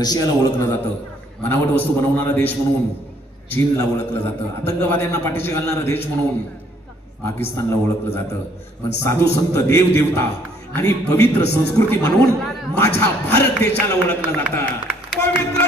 रशियाला ओळखलं जातं, बनावट वस्तू बनवणारा देश म्हणून चीनला ओळखलं जातं, आतंकवाद्यांना पाठीशी घालणारा देश म्हणून पाकिस्तानला ओळखलं जातं. पण साधू संत, देव देवता आणि पवित्र संस्कृती म्हणून माझ्या भारत देशाला ओळखलं जातं. पवित्र